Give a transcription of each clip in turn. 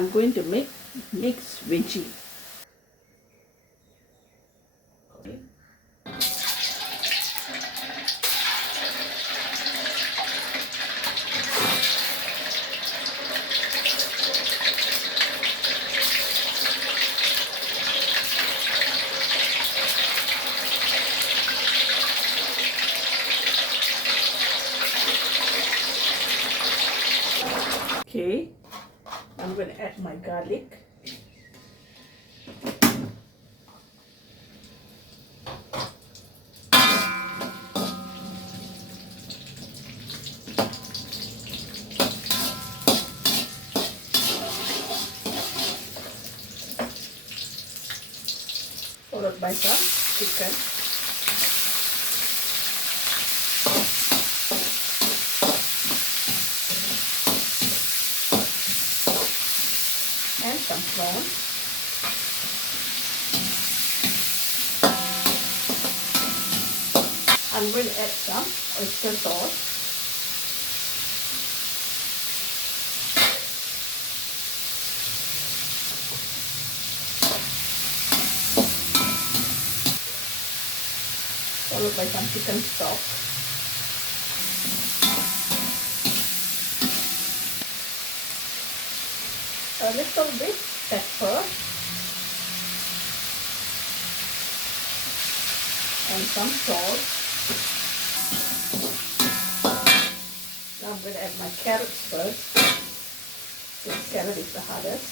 I'm going to make mixed veggie. Okay. Okay, I'm going to add my garlic. Followed by some chicken. And some prawns. I'm going to add some oyster sauce. Followed by some chicken stock. A little bit pepper. And some salt. Now I'm going to add my carrots first. This carrot is the hardest.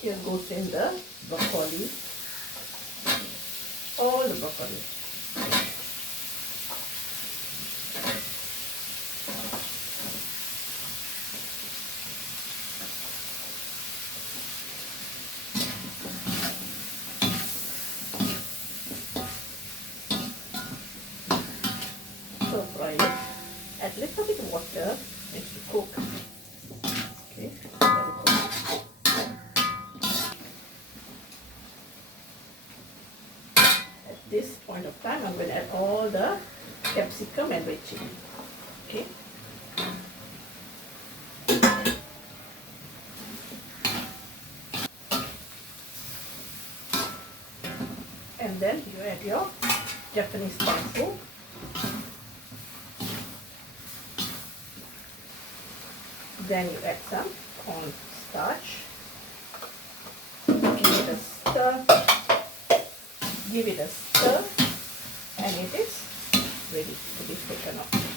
Here goes in the broccoli. All the broccoli. So fry it. Add a little bit of water and to cook. Okay, let it cook. At this point of time, I'm going to add all the capsicum and red chili. Okay. And then you add your Japanese tofu. Then you add some corn starch. Give it a stir. Give it a stir, and it is ready to be taken off.